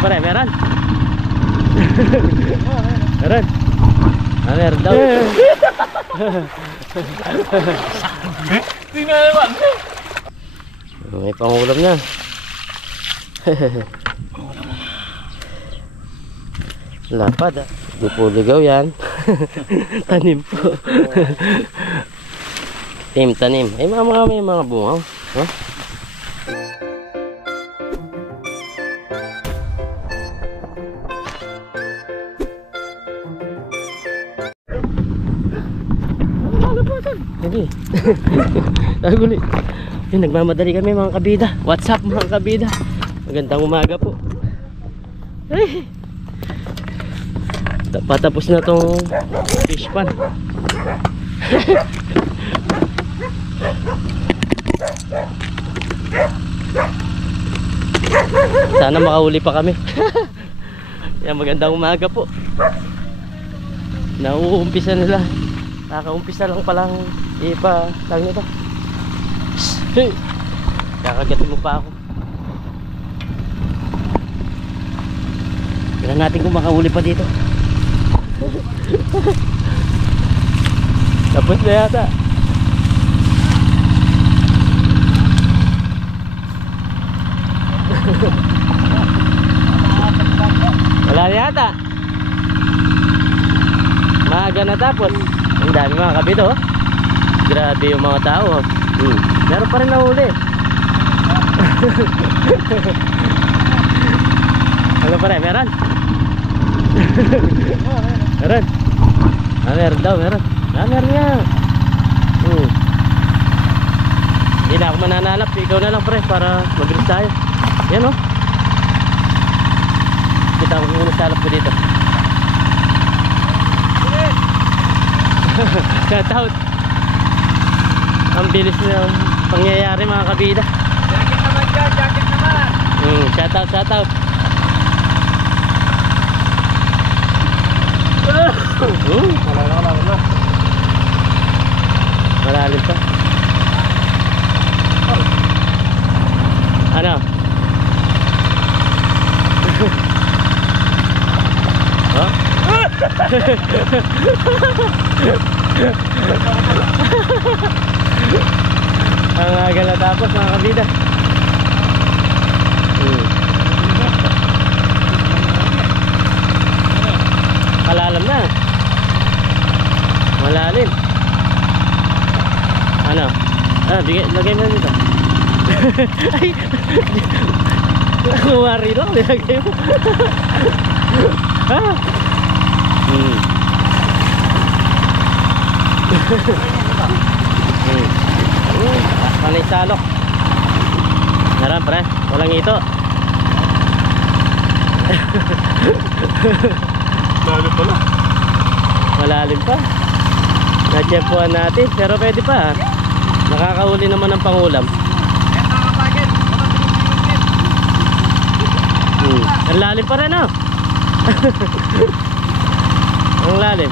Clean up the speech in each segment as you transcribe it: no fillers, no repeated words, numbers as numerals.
pare? Meron? Meron? Ah, meron daw. Tingnan naman. May pangulam na. Lapad ah. Di po ligaw yan. Tanim po. Tanim. Ay may mga bungaw. Huh? Lagi. Lagi. Nagmamadali kami mga kabida. What's up mga kabida? Magandang umaga po. Ay. Patapos na tong fish pan. Sana makahuli pa kami. Yan, magandang umaga po. Nauumpisa nila. Nakaumpisa lang palang lang nito. Kakagatin mo pa ako. Tignan natin kung makahuli pa dito. Tapos na yata. Wala na yata. Maaga na tapos. Ang dami mga kabito. Grabe yung mga tao. Meron pa rin nahuli. Ano pa rin? Meron? Meron? Ah, meron daw, meron. Ah, meron nga. Hindi na ako mananalap. Ikaw na lang pre para mag-release tayo. Yan o. Kita ko muna salap ko dito. Shout out. Ang bilis ng pangyayari mga kabida. Jacket naman dyan, jacket naman. Shout out. Malalim pa. Ano? Huh? Ang aga na tapos mga kabida. Malalim na. Malalim. Ano? Lagay mo dito. Ay. Kumari lang, lagay mo. Ha? Panay salok. Naran pre, walang ito. Malalim pala. Malalim pa. Na-chepuan natin, pero pwede pa. Nakakahuli naman ng pangulam. Ang lalim pa rin, oh. Ang lalim.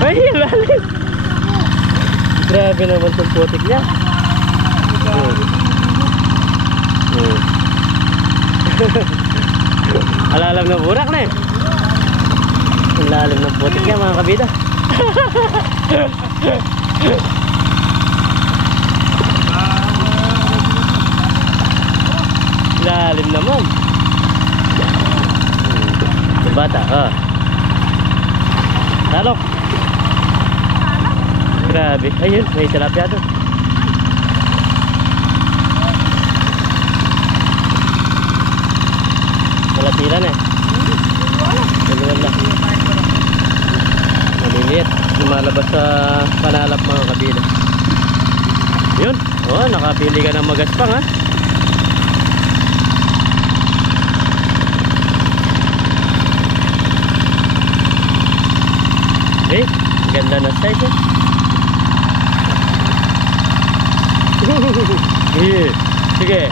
Ay, lalim. Grabe naman itong putik niya. Alalam na burak na eh. Ang lalim ng putik niya mga kabida. Lalim naman. Bata, talok. Grabe, ayun, may tilapia doon. Malatilan eh. Maliliit lang. Maliliit. Lumalabas sa panalap mga kabila. Yun, nakapili ka ng magaspang ha. Okay, ganda na size eh. Sige.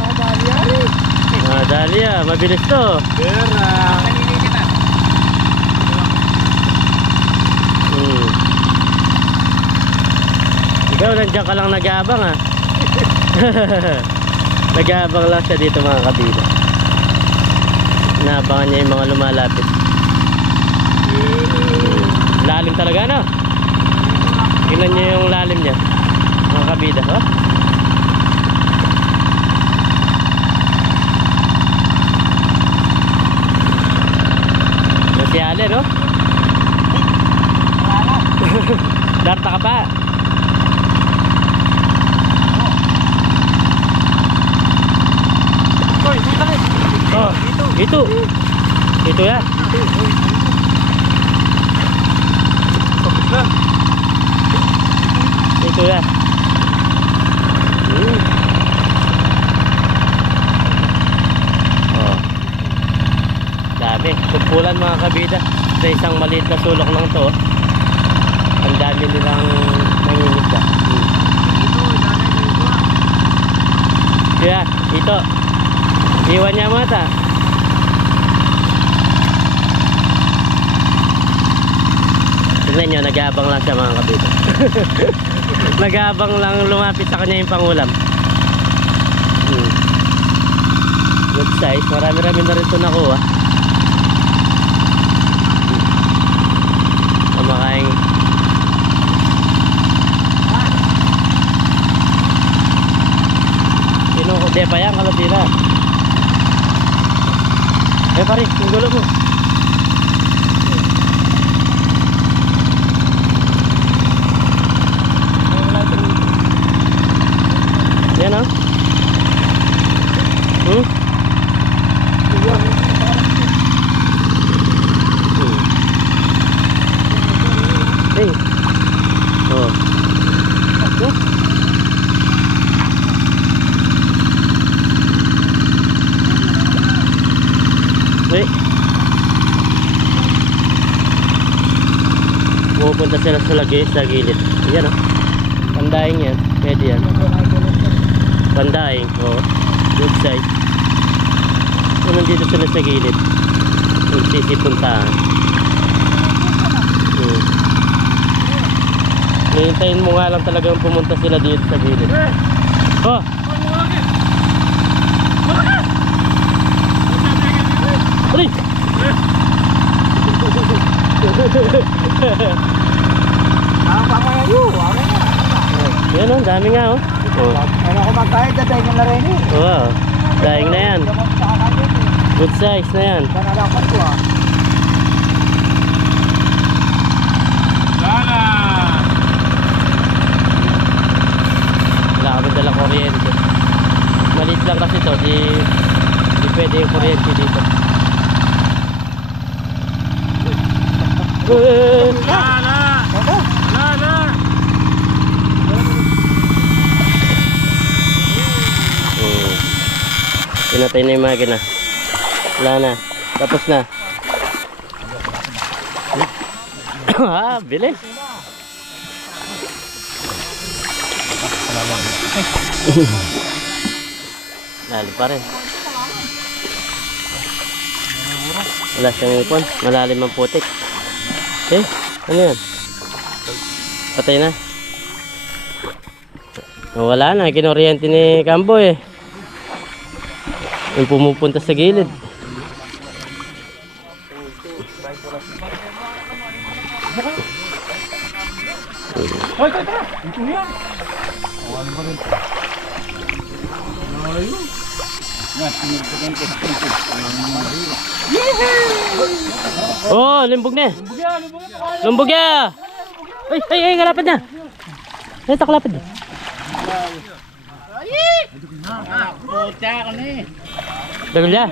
Dahlia, mabilis to. Pero nandiyan ka lang nag-aabang ah. Nag-aabang lang siya dito mga kabida. Naabangan niya yung mga lumalapit. Lalim talaga no? Tingnan niyo yung lalim niya mga kabida. Oh? Si Ale no? Darta ka pa. Oh, ito ya. Ito ya. Oh. Dami, kumpulan mga kabida. Sa isang maliit na sulok lang to. Ang dami nilang nangingisda. Kaya, ito. Iwan niya mata. Tignan nyo, nag-aabang lang siya mga kabito. Nag-aabang lang lumapit sa kanya yung pangulam. Good size. Marami-rami na rin ito nakuha. Kumakain. Kinukude pa yan, kalabira. Pare, yung gulo mo. Yan oh. Hey. Oh. Wait. Pupunta sila sa lagi sa gilid. Yan oh. Pandaing yan. Pwede yan. Pandaing. Oh. Good size. So nandito sila sa gilid. Sisipuntahan. Hihintayin mo nga lang talagang pumunta sila dito sa gilid. Oh! Uy! Yan o, dami nga o. Ano ako magkahit na tayo na rin eh. Wow, daing na yan. Good size na yan. Panalapan ko ah. Lala! Wala kami dalang kuryente. Maliit lang kasi to, di pwede yung kuryente dito. Lala! Lala! Pinatay na yung makina. Wala na. Tapos na. Ah, bilis. Lalo pa rin. Wala siyang ipon. Malalim ang putik. Eh, ano yan? Patay na. Wala na. Kinuryente ni Kambo eh. Yung pumupunta sa gilid. Hoy, tara! Ito yan! Ano ba rin? Ayun! Oh, limbog na. Limbog ya. Ay, ngalapad na. Ay, takalapad na. Dagal ya.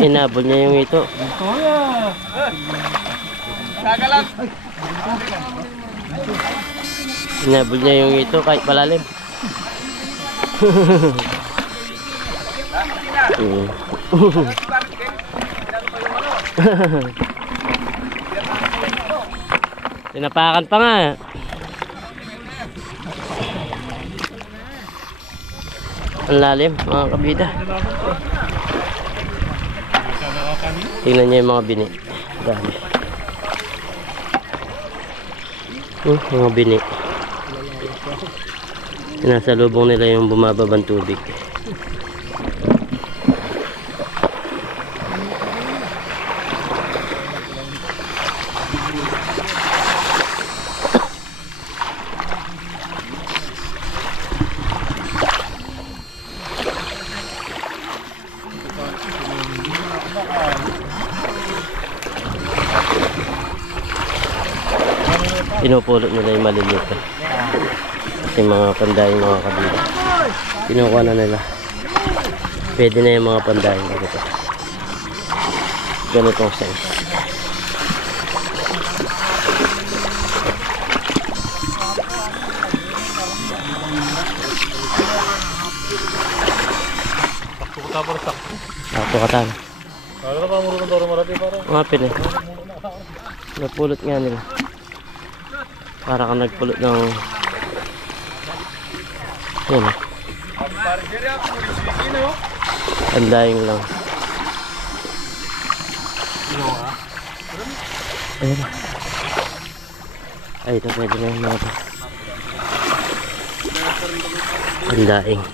Inabol niya yung ito. Inabol niya yung ito kahit malalim. Tinapakan pa nga. Ang lalim mga kabida. Tingnan niyo yung mga bini. Dami. Mga bini. Nasa lubong nila yung bumababang tubig. Pinupulot nila yung maliliit. Kasi mga pandayang mga kabila. Kinukuha na nila. Pwede na yung mga pandayang ganito. Ganitong size. Sakto ka tala. Ano ba muro ng doro marati para? Umapin eh. Napulot nga nila. Para ka nagpulot ng yun eh. Pandayang lang. Ayun. Ay, ito pwede na yung mga ito. Pandayang.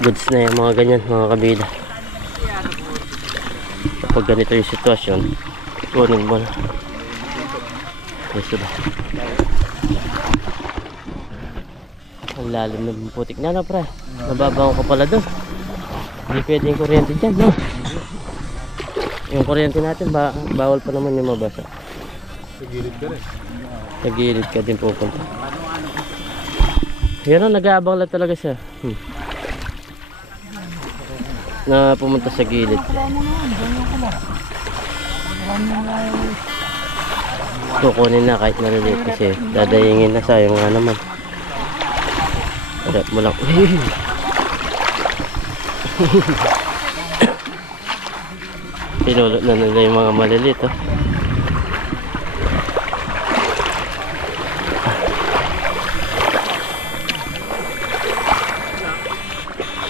Goods na yung mga ganyan, mga kabila. Kapag ganito yung sitwasyon, kunin mo na. Sila. Ang lalim ng putik na pre. Nababaw ka pala doon. Hindi pwede yung kuryente dyan, no? Yung kuryente natin, bawal pa naman yung mabasa. Nagilid ka rin. Nagilid ka din pupunta. Yan o, nag-aabang lang talaga siya. Na pumunta sa gilid. Kukunin na kahit maliliit kasi dadayingin na, sayang nga naman. Harap mo lang. Pinulot na nila yung mga maliliit, oh.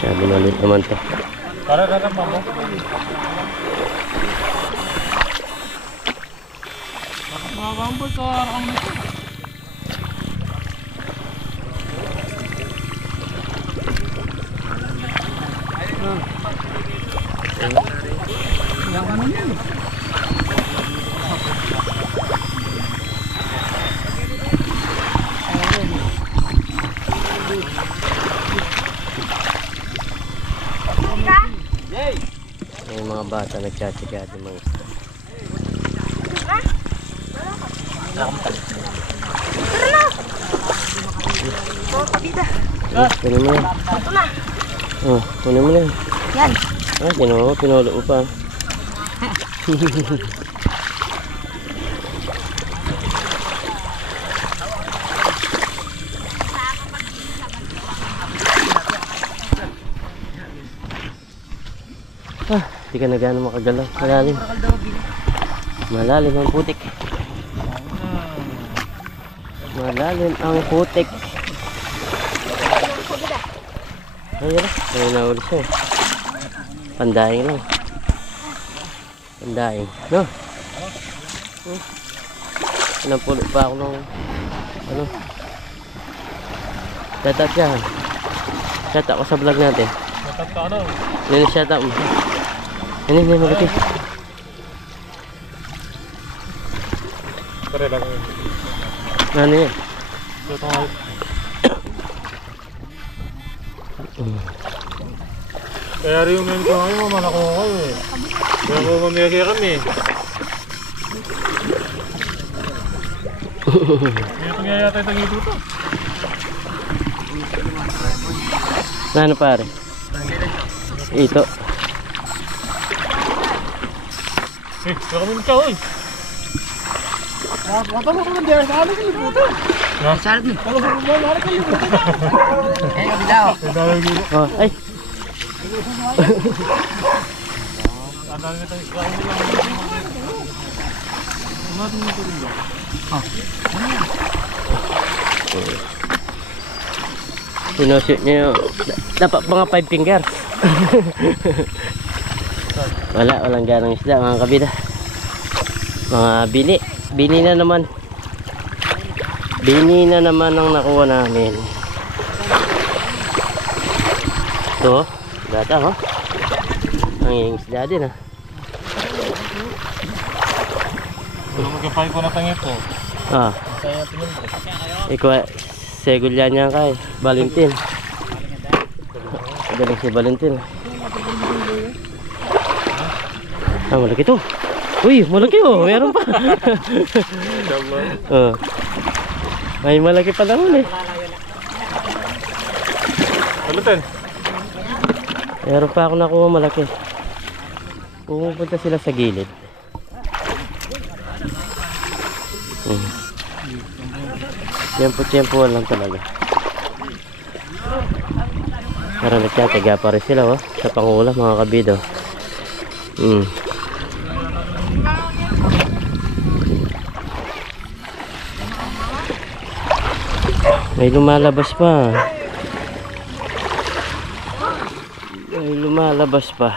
Sabi maliit naman to. Para mo. Makakambol ka ang nito. Yung mga bata nagtsatsaga din mga isda. Kunin mo yan. Kunin mo yan. Yan. Pinulo mo pa. Hindi ka na gano'n makagalaw. Malalim. Malalim ang putik. Malalim ang putik. Ayun na. Ayun na ulit siya. Pandayang lang. Pandayang. No? Pinapulot pa ako ng ano. Shout out siya. Shout out ko sa vlog natin. Shout out ka ano? Yun, shout out mo. Yan, malaki. Pare lang yun. Ano yan? Ito nga. Kaya rin yung ko ngayon, mamanak ko kayo eh. Kaya ko mamiyagay kami. Dito nga yata itong ito to. Ano pare? Ito. Baka mo ka oy. Baka mo kung diyan sa amin yung puto. Sarap ni. Baka mo mahalik kayo puto. Eh, kabila oh. Oh, ay. Ano na tayo sa amin. Sinushoot niya yung dapat mga 5 fingers. Walang ganang isda mga kabila. Mga bili na naman. Bini na naman ang nakuha namin. Ito, gata ho. Ang isda din ha. Mag-apply ko na tangit ko. Ah. Saya tingin ko. Ikaw, segulyan niya kay Valentin. Galing si Valentin. Ah, malaki to. Uy, malaki oh. Meron pa. Oh. May malaki pa naman eh. Ano ten? Meron pa ako nakuha malaki. Pupunta sila sa gilid. Tiyempo-tiyempo lang talaga. Pero nagtataga pa rin sila oh, sa pangulam mga kabido. May lumalabas pa. May lumalabas pa.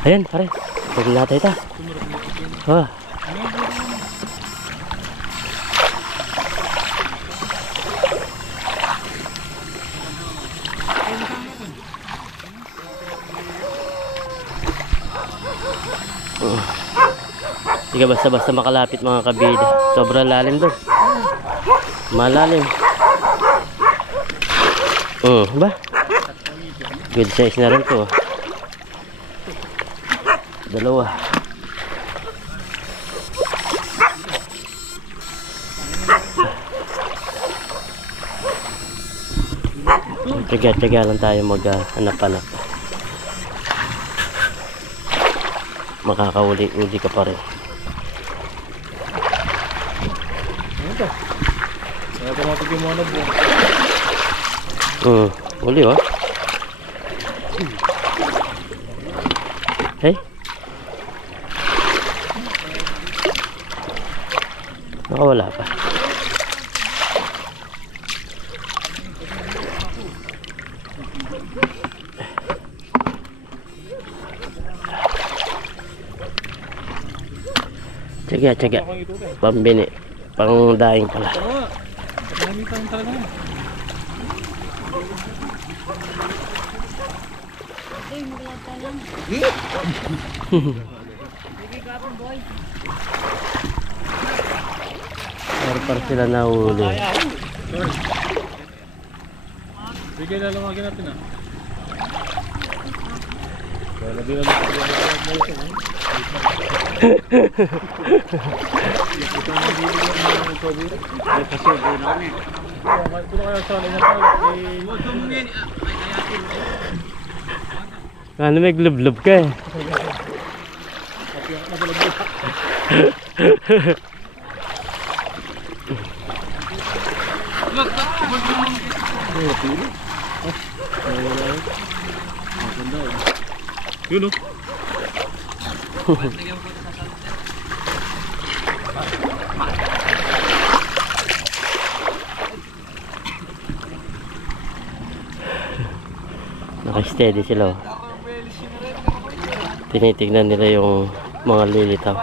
Ayan pare, pag natay ta. Wah. Hindi ka basta-basta makalapit mga kabida. Sobrang lalim doon. Malalim. Ba? Good size na rin to. Dalawa. Tiga-tiga lang tayo mag-hanap-hanap. Makakauli-uli ka pa rin. Kaya pumatig yung mga nabong. Uli oh. Hey. Wala pa. Tiyaga. Pambini. Pang daing pala. Marami tayong talaga na. Para sila nahuli. Sige, lalawagin natin ah. Kaya labi na natin yung mga ito. Ito ang nabibigyan ng mga COVID. Ay, kasi buwan kami. Ito na kaya sali na tayo. Ano may glub-glub ka eh. Yun o. Naka-steady sila oh. Tinitignan nila yung mga lilitaw.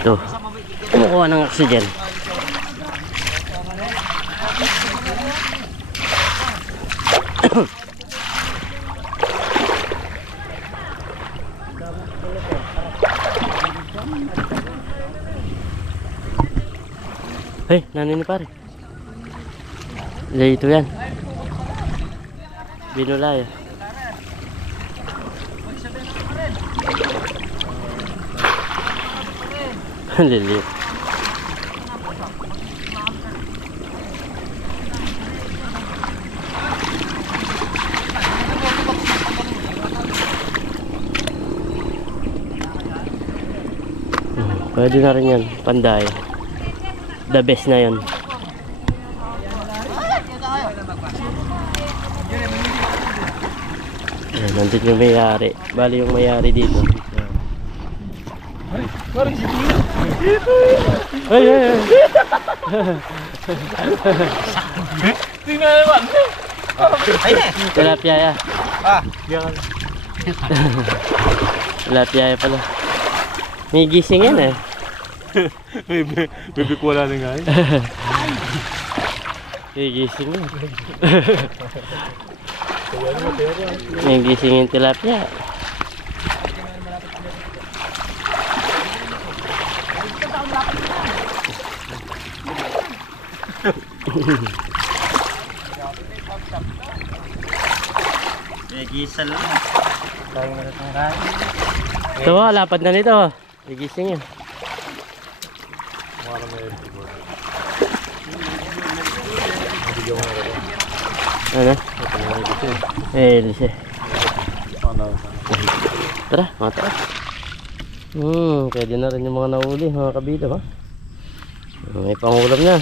Ito, kumukuha ng oxygen. Hey, nanin ni pare. Ito yan. Binulay. Lilit. Pwede na rin yan, panday. The best na yun. Ayan, nandun yung mayari. Bali yung mayari dito. Parang si Kuya. Ay, ay, ay. Tingnan naman. Tilapia ya. Ah, yan. Tilapia ya pala. May gising yan eh. Bibig wala na nga. May gising yan. May gising yung tilapia. Gisal lang. Tayo na itong kain. Ito, lapad na nito. May gising yan. Ano? Lise. Tara, mga tara. Pwede na rin yung mga nahuli, mga kabila ba? May pangulam na.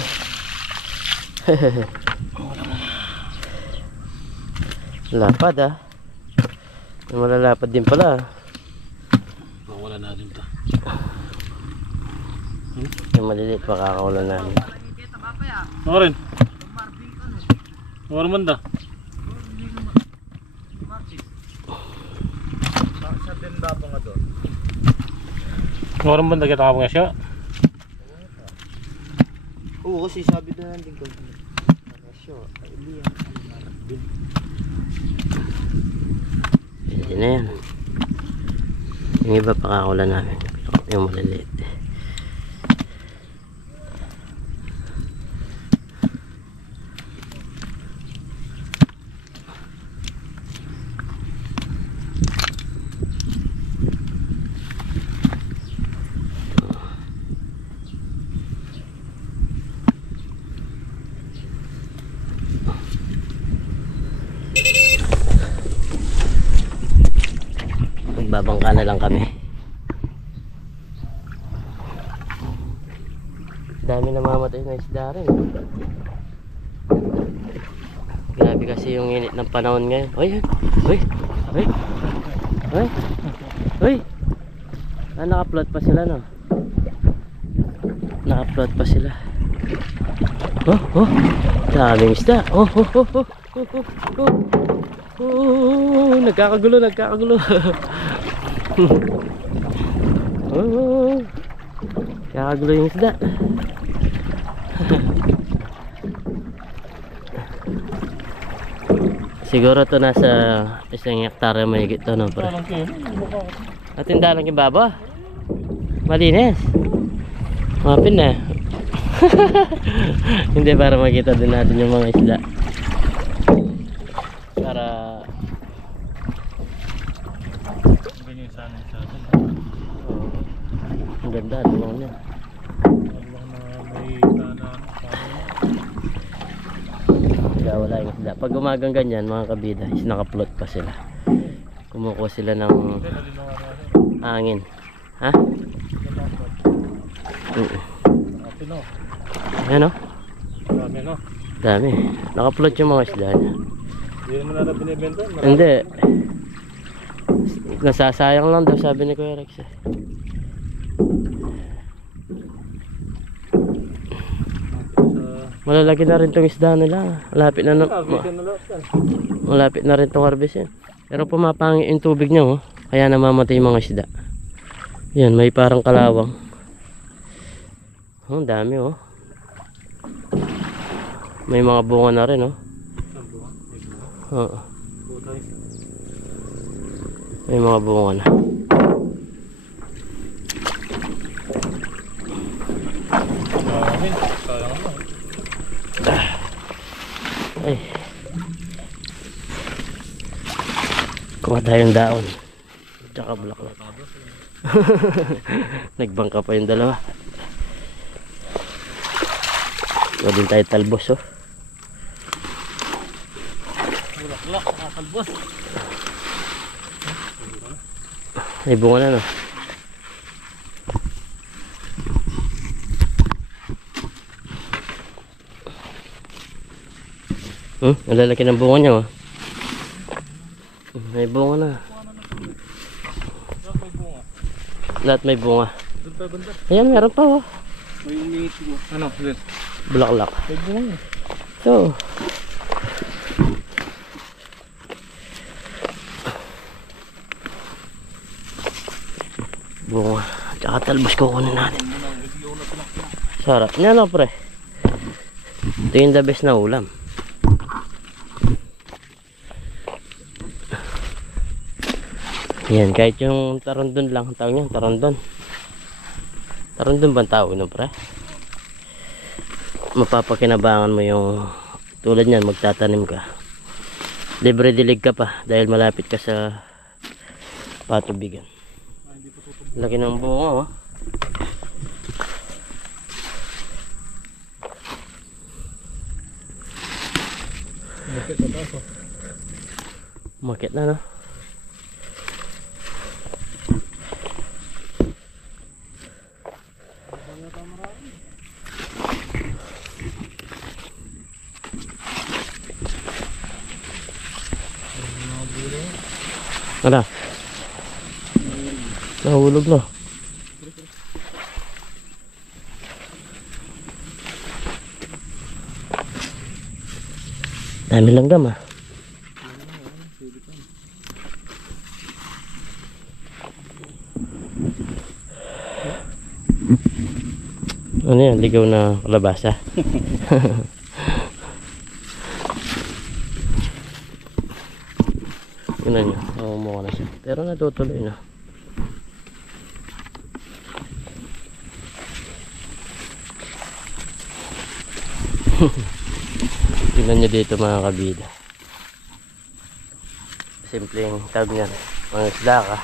Lapad ah. May malalapad din pala. Mawala natin ito. Yung maliliit makakaulan namin. Ano rin? Ano naman da? Ano naman da kita kapag siya? Oo, kasi sabi doon natin ko. Pwede na yan. Yung iba pakakaulan namin. Yung maliliit. Magbabangka na lang kami. Dami namamatay na isda rin. Grabe kasi yung init ng panahon ngayon. Oy, oy, oy, oy, oy. Naka-float pa sila, no? Naka-float pa sila. Oh, oh, daming isda. Oh, oh, oh, oh, oh, oh, oh. Oh, nagkakagulo. Oh, nagkakagulo yung isda. Siguro to nasa 1 hektarya mahigit to, no, pre? At tindahan yung baba. Malinis. Mapin na. Hindi, para makita din natin yung mga isda. Para ang ganda, tulong niya. Wala yung isda. Pag umagang ganyan, mga kabida, is naka-float pa sila. Kumukuha sila ng hangin. Ha? Ayan o. Dami. Naka-float yung mga isda niya. Hindi naman natin binibenta? Hindi. Nasasayang lang daw, sabi ni Kuya Rex eh. Malalaki na rin tong isda nila. Malapit na malapit na rin tong harvestin. Pero pumapangi yung tubig niya, oh. Kaya namamatay yung mga isda. Yan, may parang kalawang. Oh, dami, oh. May mga bunga na rin, oh. Oo. May mga bunga na. Ay. Kuha tayong daon. Tsaka bulaklak. Nagbangka pa yung dalawa. Kuha din tayo talbos, oh. Bulaklak, nakatalbos. Ay, bunga na, no? Ang lalaki ng bunga niya, oh. May bunga na. Lahat may bunga. pa banda. Ayan, meron pa oh. May umingit mo. Ano? Yes. Bulaklak. May bunga. So. Bunga. Tsaka talbos kukunin natin. Sarap niya no pre. Ito yung the best na ulam. Yan, kahit yung tarandon lang, tawag niya, tarandon. Tarandon ba ang tawag no pre? Mapapakinabangan mo yung tulad niyan, magtatanim ka. Libre dilig ka pa dahil malapit ka sa patubigan. Laki ng bunga oh. Market na no. Ano? Nahulog na. Dami langgam ah. Ano yan? Ligaw na kalabasa. Tingnan nyo, namumuha na siya. Pero natutuloy na. Tingnan nyo dito mga kabida. Simpleng tawag nyan. Mga isda ka.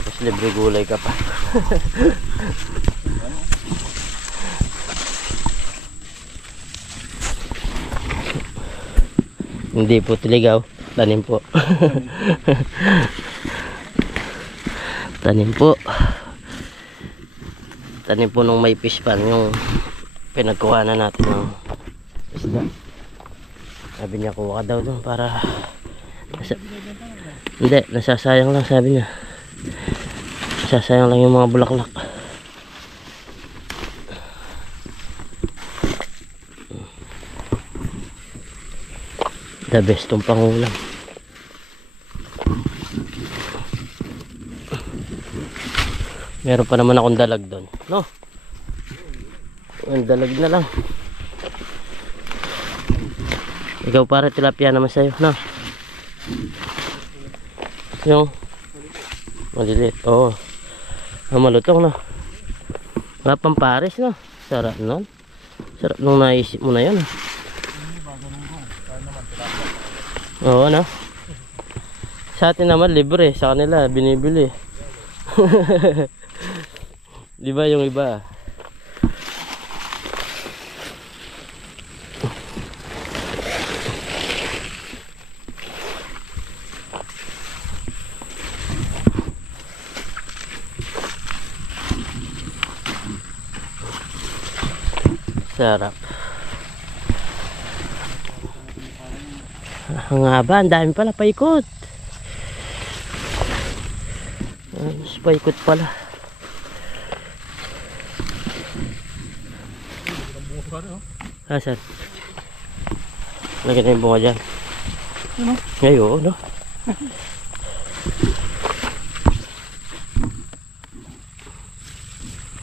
Tapos libre gulay ka pa. Hindi po tiligaw. Tanim po. Tanim po. Tanim po nung may fish pan yung pinagkuha na natin ng isda. Sabi niya kuha ka daw doon para hindi, nasasayang lang sabi niya. Nasasayang lang yung mga bulaklak. The best tong pangulam. Meron pa naman akong dalag doon, no? Ang dalag na lang. Ikaw para tilapia naman sa'yo, no? Yung maliliit, oo. Malutong, no? Wala pang pares, no? Sarap nun. Sarap nung naisip mo na yan, no? Oo, no? Sa atin naman libre, sa kanila binibili. Di ba yung iba? Sarap. Ang haba, ang dami pala paikot. Paikot pala. Asan? Lagyan na yung bunga dyan. Ano? Ngayon, no?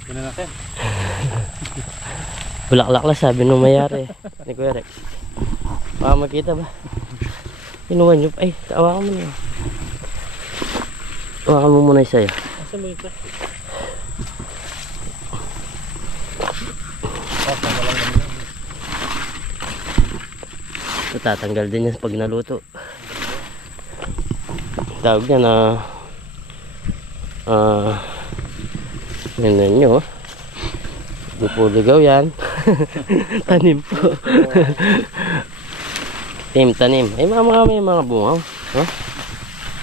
Gano'n natin. Bulaklak lang sabi nung mayari. Ni Kuya Rex. Baka makita ba? Kinuha nyo. Ay, tawakan mo na. Tawakan mo muna yung sayo. Asan mo ito? Tatanggal din yan pag naluto. Tawag niya na yan nyo. Di po ligaw yan. Tanim po. Tanim. Ay may mga bunga. Huh?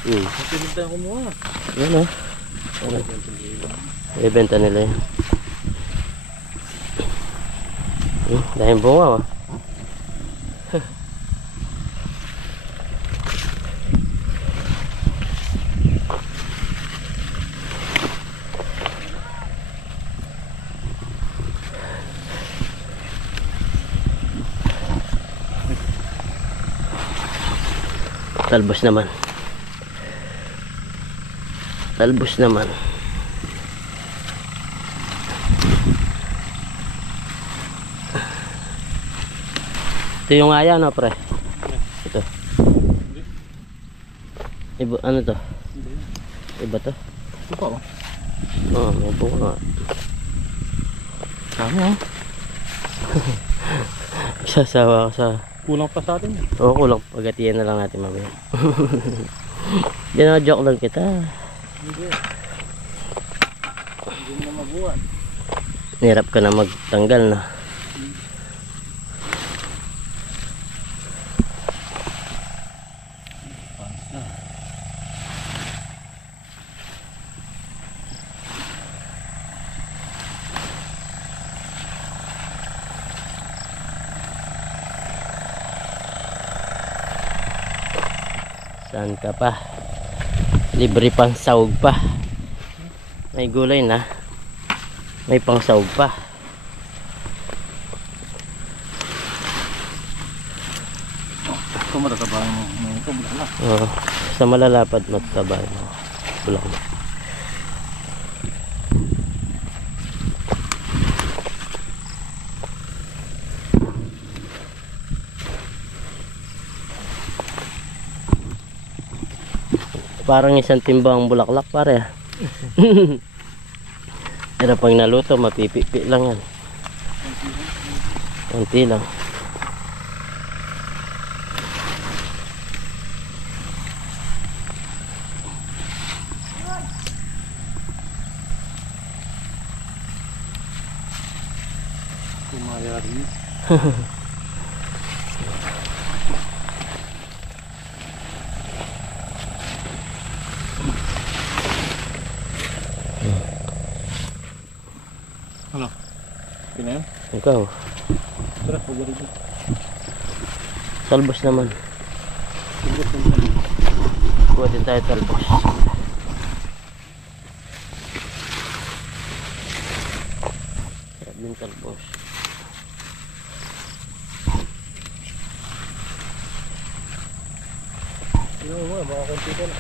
Pinig tayo kumuha. Yan o. Ibenta nila yan. Dahil bunga o. Talbos naman. Talbos naman. Ito yung aya no pre? Ito. Iba, ano to? Iba to? Ito pa oh. Oo, may buko nga. Dami oh. Sasawa ka sa... Kulang pa sa atin. Oo, kulang. Pagatiyan na lang natin mamaya. Hindi na, joke lang kita. Hindi. Hindi na mabuhat. Nihirap ka na magtanggal na. Saan ka pa? Libre pang sahog pa. May gulay na. May pang sahog pa. Ito matataba mo. Ito bulak. Oo. Sa malalapad mataba. Bulak na. Parang isang timbang bulaklak pare. Pero pag naluto mapipipi lang yan. Konti lang. Kumayari. Ano? Pinayan? Ikaw. Tara, pagari dyan. Talbos naman. Kuha din tayo talbos. Sarap din talbos. Sino mo, baka konti ka na.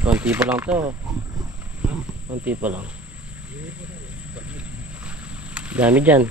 Konti pa lang to. Konti pa lang. Dami dyan.